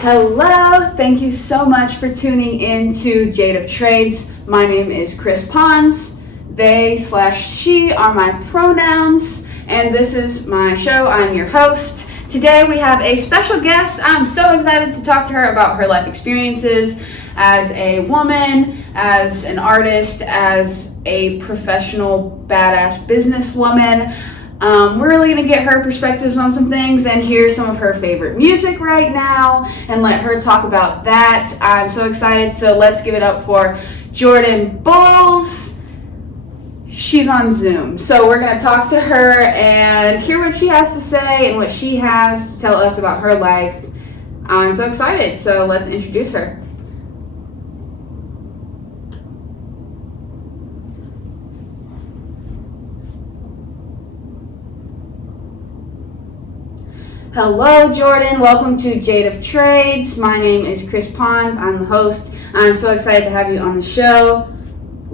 Hello, thank you so much for tuning in to Jade of Trades. My name is Chris Pons. They/she are my pronouns, and this is my show. I'm your host. Today we have a special guest. I'm so excited to talk to her about her life experiences as a woman, as an artist, as a professional badass businesswoman. We're really going to get her perspectives on some things and hear some of her favorite music right now and let her talk about that. I'm so excited, so let's give it up for Jordan Bowles. She's on Zoom, so we're going to talk to her and hear what she has to say and what she has to tell us about her life. I'm so excited, so let's introduce her. Hello, Jordan. Welcome to Jade of Trades. My name is Chris Pons. I'm the host. I'm so excited to have you on the show.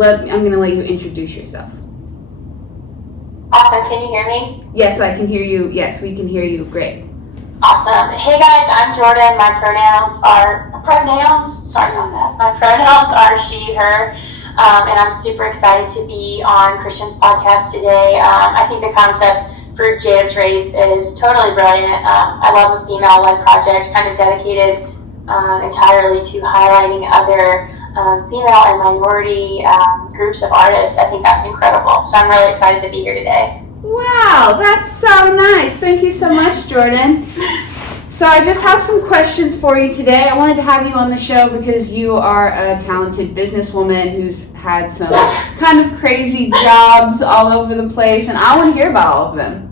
I'm going to let you introduce yourself. Awesome. Can you hear me? Yes, I can hear you. Yes, we can hear you. Great. Awesome. Hey guys, I'm Jordan. My pronouns are she, her, and I'm super excited to be on Christian's podcast today. I think the concept for Jade of Trades is totally brilliant. I love a female-led project, kind of dedicated entirely to highlighting other female and minority groups of artists. I think that's incredible. So I'm really excited to be here today. Wow, that's so nice. Thank you so much, Jordan. So I just have some questions for you today. I wanted to have you on the show because you are a talented businesswoman who's had some kind of crazy jobs all over the place, and I want to hear about all of them.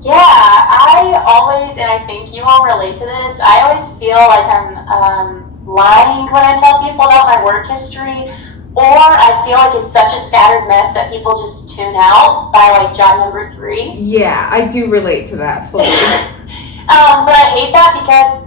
Yeah, I always, and I think you all relate to this, I always feel like I'm lying when I tell people about my work history, or I feel like it's such a scattered mess that people just tune out by like job number 3. Yeah, I do relate to that fully. But I hate that because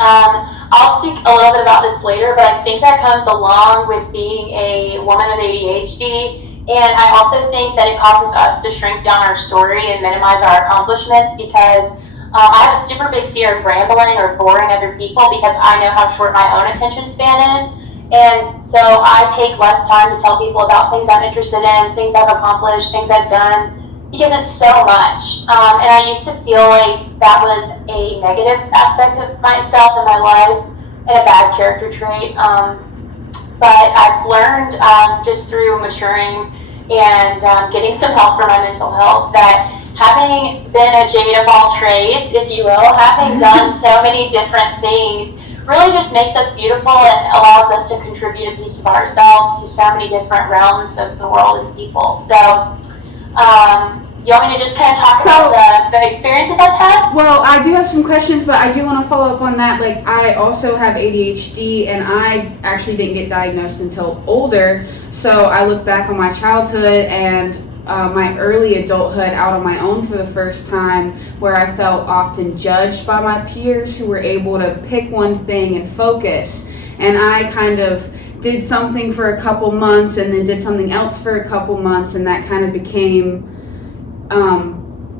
I'll speak a little bit about this later, but I think that comes along with being a woman with ADHD. And I also think that it causes us to shrink down our story and minimize our accomplishments because I have a super big fear of rambling or boring other people because I know how short my own attention span is. And so I take less time to tell people about things I'm interested in, things I've accomplished, things I've done, because it's so much. And I used to feel like that was a negative aspect of myself and my life and a bad character trait. But I've learned just through maturing and getting some help for my mental health that having been a Jade of all trades, if you will, having done so many different things really just makes us beautiful and allows us to contribute a piece of ourselves to so many different realms of the world and people. So you want me to just kind of talk about the experiences I've had? Well, I do have some questions, but I do want to follow up on that. Like, I also have ADHD, and I actually didn't get diagnosed until older. So I look back on my childhood and my early adulthood out on my own for the first time, where I felt often judged by my peers who were able to pick one thing and focus. And I kind of did something for a couple months and then did something else for a couple months, and that kind of became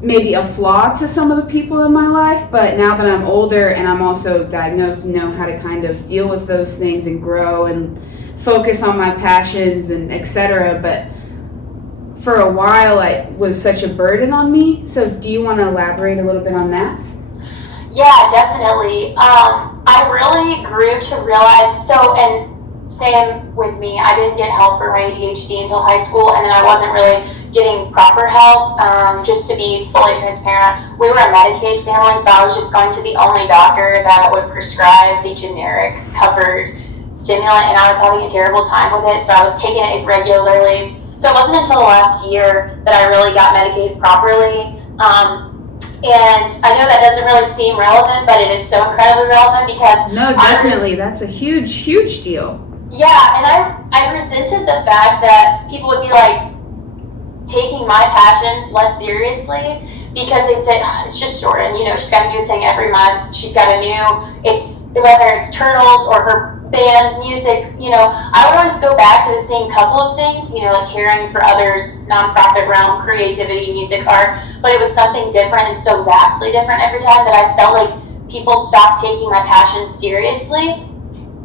maybe a flaw to some of the people in my life. But now that I'm older and I'm also diagnosed and know how to kind of deal with those things and grow and focus on my passions and etc. But for a while it was such a burden on me. So do you want to elaborate a little bit on that? Yeah, definitely. I really grew to realize, and same with me, I didn't get help for my ADHD until high school, and then I wasn't really getting proper help. Just to be fully transparent, we were a Medicaid family, so I was just going to the only doctor that would prescribe the generic covered stimulant, and I was having a terrible time with it, so I was taking it regularly. So it wasn't until the last year that I really got medicated properly. And I know that doesn't really seem relevant, but it is so incredibly relevant because... No, definitely. That's a huge, huge deal. Yeah, and I resented the fact that people would be like taking my passions less seriously because they'd say, oh, it's just Jordan, she's got a new thing every month. She's got a new, whether it's turtles or her band, music, I would always go back to the same couple of things, like caring for others, nonprofit realm, creativity, music, art, but it was something different and so vastly different every time that I felt like people stopped taking my passion seriously.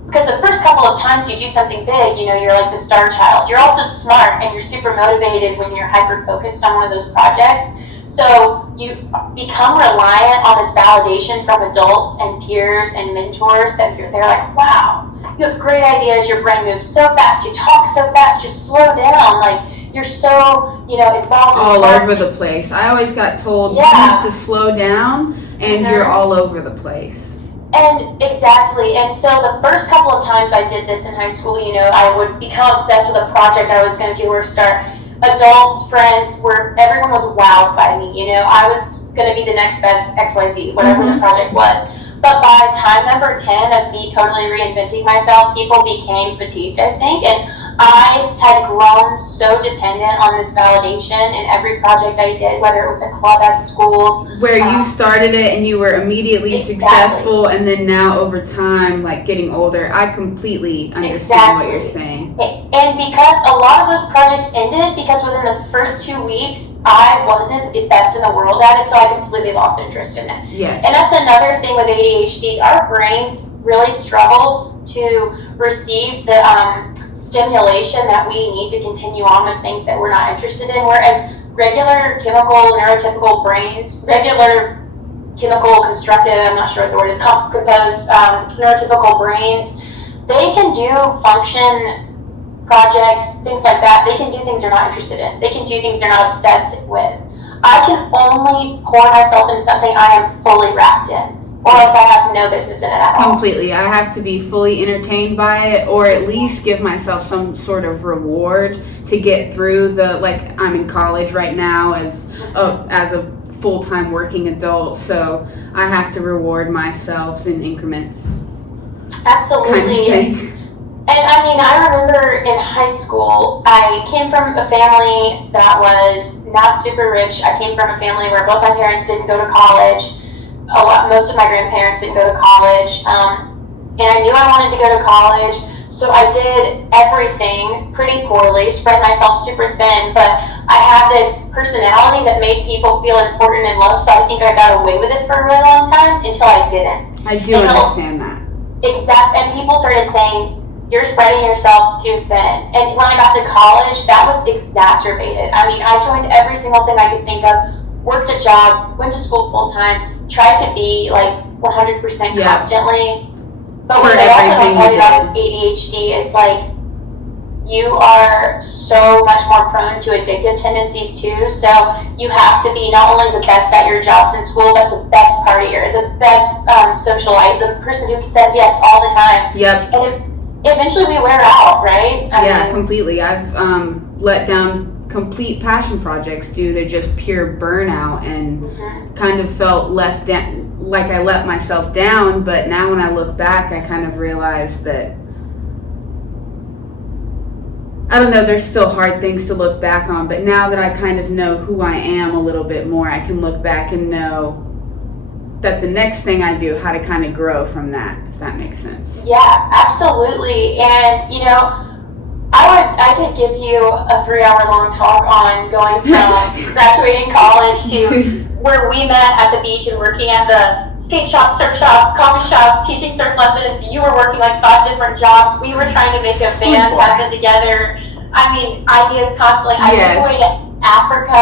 Because the first couple of times you do something big, you're like the star child. You're also smart and you're super motivated when you're hyper-focused on one of those projects. So you become reliant on this validation from adults and peers and mentors that they're like, wow, you have great ideas, your brain moves so fast, you talk so fast, just slow down. Like, you're so, involved in all over the place. I always got told you need to slow down and you're all over the place. And exactly. And so the first couple of times I did this in high school, I would become obsessed with a project I was going to do or start. Adults, friends, where everyone was wowed by me. I was going to be the next best XYZ, whatever the project was. But by time number 10 of me totally reinventing myself, people became fatigued, I think. And I had grown so dependent on this validation in every project I did, whether it was a club at school. Where you started it and you were immediately successful, and then now over time, like getting older, I completely understand what you're saying. And because a lot of those projects ended, because within the first 2 weeks, I wasn't the best in the world at it, so I completely lost interest in it. Yes. And that's another thing with ADHD. Our brains really struggle to receive the stimulation that we need to continue on with things that we're not interested in, whereas regular chemical neurotypical brains, regular chemical constructed, I'm not sure what the word is, composed neurotypical brains, they can do function projects, things like that. They can do things they're not interested in. They can do things they're not obsessed with. I can only pour myself into something I am fully wrapped in, or else I have no business in it at all. Completely. I have to be fully entertained by it, or at least give myself some sort of reward to get through like I'm in college right now as a full-time working adult, so I have to reward myself in increments. Absolutely. Kind of thing. And I remember in high school, I came from a family that was not super rich. I came from a family where both my parents didn't go to college. Most of my grandparents didn't go to college. And I knew I wanted to go to college, so I did everything pretty poorly, spread myself super thin, but I had this personality that made people feel important and loved, so I think I got away with it for a really long time until I didn't. I do understand that. Exactly. And people started saying, you're spreading yourself too thin. And when I got to college, that was exacerbated. I joined every single thing I could think of, worked a job, went to school full time, tried to be like 100% constantly. But what they also don't tell you about ADHD is like, you are so much more prone to addictive tendencies too. So you have to be not only the best at your jobs in school, but the best partier, the best socialite, the person who says yes all the time. Yep. And eventually we wear out, right? Completely. I've let down complete passion projects due to just pure burnout and kind of felt left down, like I let myself down. But now when I look back, I kind of realize that, I don't know, there's still hard things to look back on, but now that I kind of know who I am a little bit more, I can look back and know that the next thing I do, how to kind of grow from that, if that makes sense. Yeah, absolutely. And, I could give you a 3-hour-long talk on going from graduating college to where we met at the beach and working at the skate shop, surf shop, coffee shop, teaching surf lessons. You were working like 5 different jobs. We were trying to make a band happen together. Ideas constantly. I went to Africa.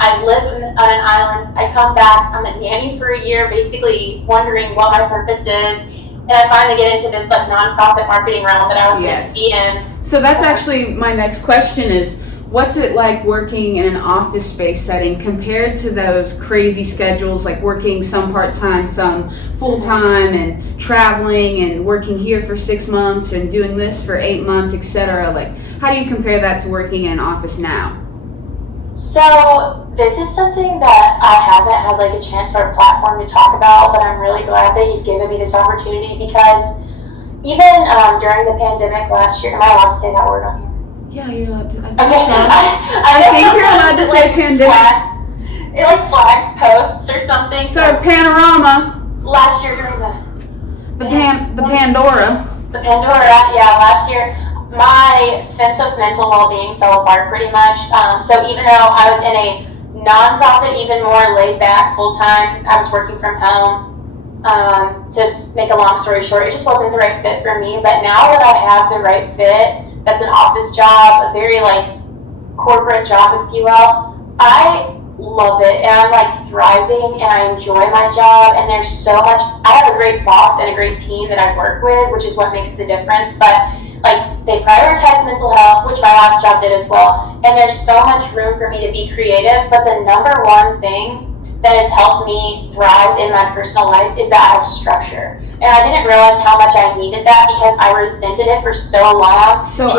I live on an island. I come back. I'm a nanny for a year, basically wondering what my purpose is. And I finally get into this like nonprofit marketing realm that I was meant to be in. So that's actually my next question is, what's it like working in an office space setting compared to those crazy schedules, like working some part-time, some full-time, and traveling and working here for 6 months and doing this for 8 months, etc.? Like, how do you compare that to working in an office now? So this is something that I haven't had like a chance or a platform to talk about, but I'm really glad that you've given me this opportunity because even during the pandemic last year, am I allowed to say that word on here? Yeah, you're allowed to. I think you're allowed to say pandemic. It like flags posts or something. So panorama. Last year during the Pandora. Pandora, yeah, last year, my sense of mental well-being fell apart pretty much. So even though I was in a nonprofit, even more laid back, full-time, I was working from home. To make a long story short, it just wasn't the right fit for me. But now that I have the right fit, that's an office job, a very like corporate job, if you will, I love it, and I'm like thriving, and I enjoy my job, and there's so much. I have a great boss and a great team that I work with, which is what makes the difference. But like, they prioritize mental health, which my last job did as well, and there's so much room for me to be creative. But the number one thing that has helped me thrive in my personal life is that I have structure. And I didn't realize how much I needed that because I resented it for so long. So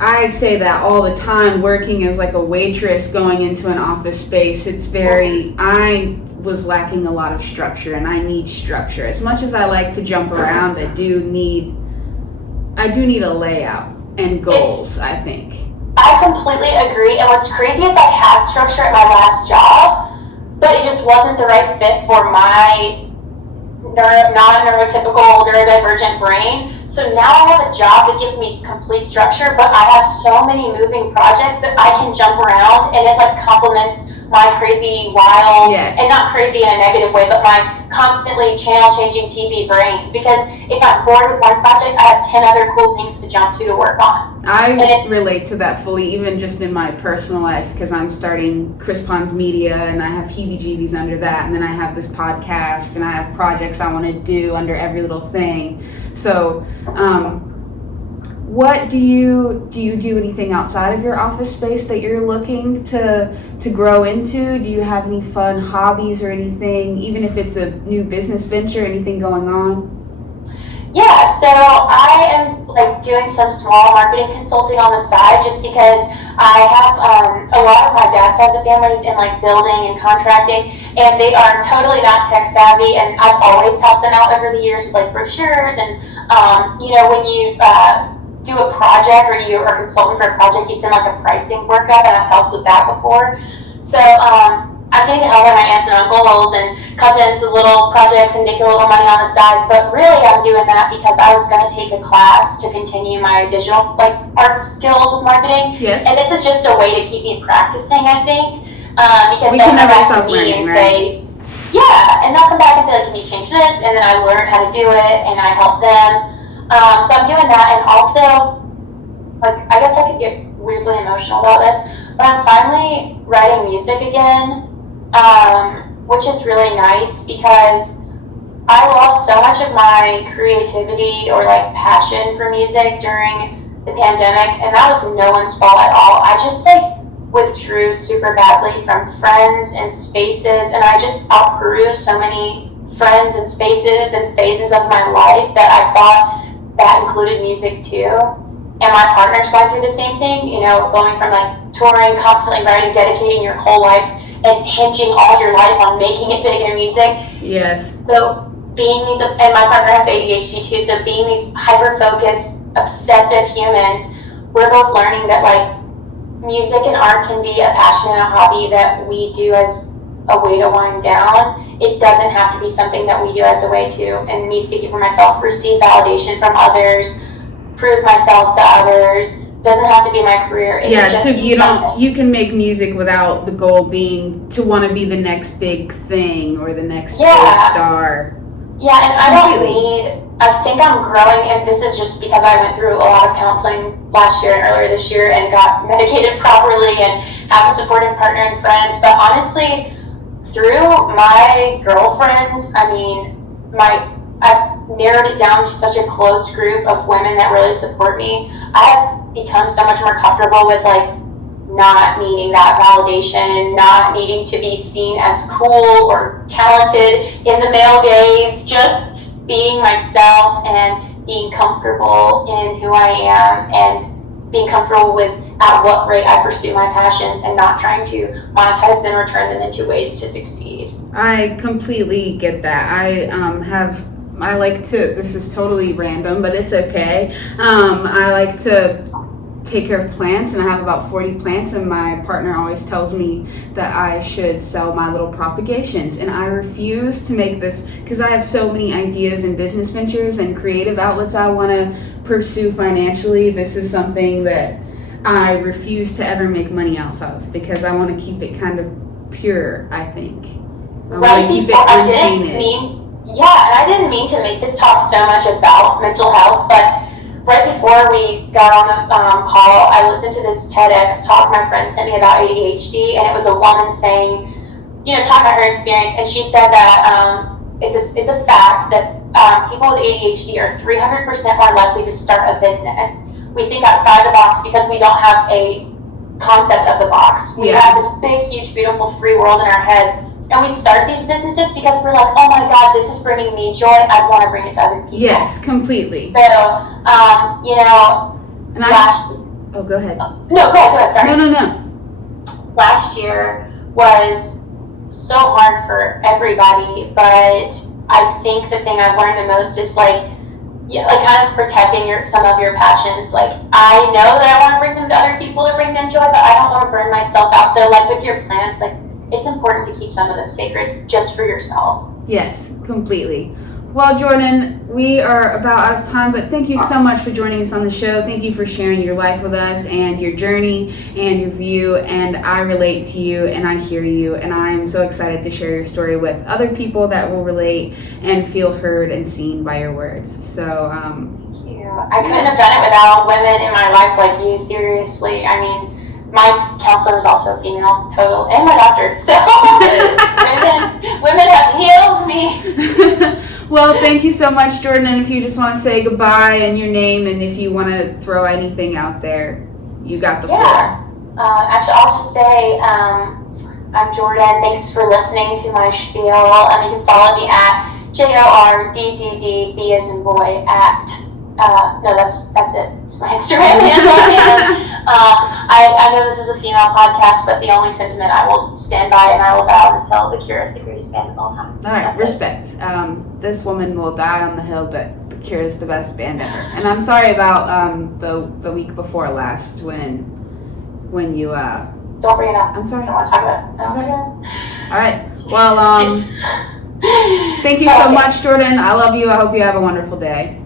I say that all the time, working as like a waitress, going into an office space, I was lacking a lot of structure, and I need structure. As much as I like to jump around, I do need a layout and goals, I think. I completely agree. And what's crazy is I had structure at my last job, but it just wasn't the right fit for my non-neurotypical, neurodivergent brain. So now I have a job that gives me complete structure, but I have so many moving projects that I can jump around, and it like complements my crazy, wild, yes. And not crazy in a negative way, but my constantly channel-changing TV brain. Because if I'm bored with one project, I have 10 other cool things to jump to work on. I relate to that fully, even just in my personal life, because I'm starting Chris Pond's Media, and I have heebie-jeebies under that, and then I have this podcast, and I have projects I want to do under every little thing. So, what do you do anything outside of your office space that you're looking to grow into? Do you have any fun hobbies or anything, even if it's a new business venture, anything going on? Yeah, so I am like doing some small marketing consulting on the side, just because I have a lot of my dad's side of the family is in like building and contracting, and they are totally not tech savvy, and I've always helped them out over the years with like brochures, and when you do a project, or you are a consultant for a project, you send like a pricing workup, and I've helped with that before. So I'm getting to help my aunts and uncles and cousins with little projects and make a little money on the side. But really, I'm doing that because I was going to take a class to continue my digital like art skills with marketing. Yes. And this is just a way to keep me practicing, I think, because we they'll can come never back stop to me learning, and right? say, yeah, and they'll come back and say, like, can you change this? And then I learn how to do it, and I help them. So I'm doing that, and also, like, I guess I could get weirdly emotional about this, but I'm finally writing music again, which is really nice because I lost so much of my creativity or like passion for music during the pandemic, and that was no one's fault at all. I just like withdrew super badly from friends and spaces, and I just outgrew so many friends and spaces and phases of my life that I thought that included music too. And my partner's going through the same thing, going from like touring, constantly writing, dedicating your whole life and hinging all your life on making it big in music. Yes. So being these, and my partner has ADHD too, so being these hyper-focused, obsessive humans, we're both learning that like music and art can be a passion and a hobby that we do as a way to wind down. It doesn't have to be something that we do as a way to, and me speaking for myself, receive validation from others, prove myself to others. Doesn't have to be my career. So you can make music without the goal being to want to be the next big thing or the next big star. Yeah, and I think I'm growing, and this is just because I went through a lot of counseling last year and earlier this year and got medicated properly and have a supportive partner and friends. But honestly, through my girlfriends, I've narrowed it down to such a close group of women that really support me. I've become so much more comfortable with like not needing that validation, not needing to be seen as cool or talented in the male gaze, just being myself and being comfortable in who I am and being comfortable with at what rate I pursue my passions and not trying to monetize them or turn them into ways to succeed. I completely get that. I like to, this is totally random, but it's okay. I like to take care of plants, and I have about 40 plants, and my partner always tells me that I should sell my little propagations, and I refuse to make this because I have so many ideas and business ventures and creative outlets I want to pursue financially. This is something that I refuse to ever make money off of because I want to keep it kind of pure, I think. I want to keep it untainted. And I didn't mean to make this talk so much about mental health, but right before we got on the call, I listened to this TEDx talk my friend sent me about ADHD, and it was a woman saying, talking about her experience, and she said that it's a fact that people with ADHD are 300% more likely to start a business. We think outside the box because we don't have a concept of the box. We have this big, huge, beautiful, free world in our head. And we start these businesses because we're like, oh my God, this is bringing me joy. I want to bring it to other people. Yes, completely. So, and go ahead. No, go ahead, sorry. No. Last year was so hard for everybody, but I think the thing I've learned the most is kind of protecting some of your passions. Like, I know that I want to bring them to other people to bring them joy, but I don't want to burn myself out. So with your plants, it's important to keep some of them sacred just for yourself. Yes, completely. Well, Jordan, we are about out of time, but thank you so much for joining us on the show. Thank you for sharing your life with us and your journey and your view. And I relate to you and I hear you. And I'm so excited to share your story with other people that will relate and feel heard and seen by your words. So, thank you. I couldn't have done it without women in my life like you, seriously. I mean, my counselor is also female, total, and my doctor. So women have healed me. Well, thank you so much, Jordan. And if you just want to say goodbye and your name, and if you want to throw anything out there, you got the floor. Actually, I'll just say I'm Jordan. Thanks for listening to my spiel. You can follow me at JORDDB as in boy at. No, that's it. It's my Instagram handle. I know this is a female podcast, but the only sentiment I will stand by and I will die on this hill: the Cure is the greatest band of all time. All right, respect. This woman will die on the hill that the Cure is the best band ever. And I'm sorry about the week before last when you Don't bring it up. I'm sorry. I don't want to talk about it. I'm sorry. All right. Well, thank you so much, Jordan. I love you. I hope you have a wonderful day.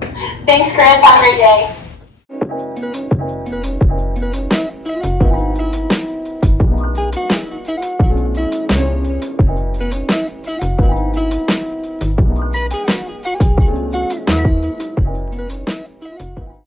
Thanks, Chris. Have a great day.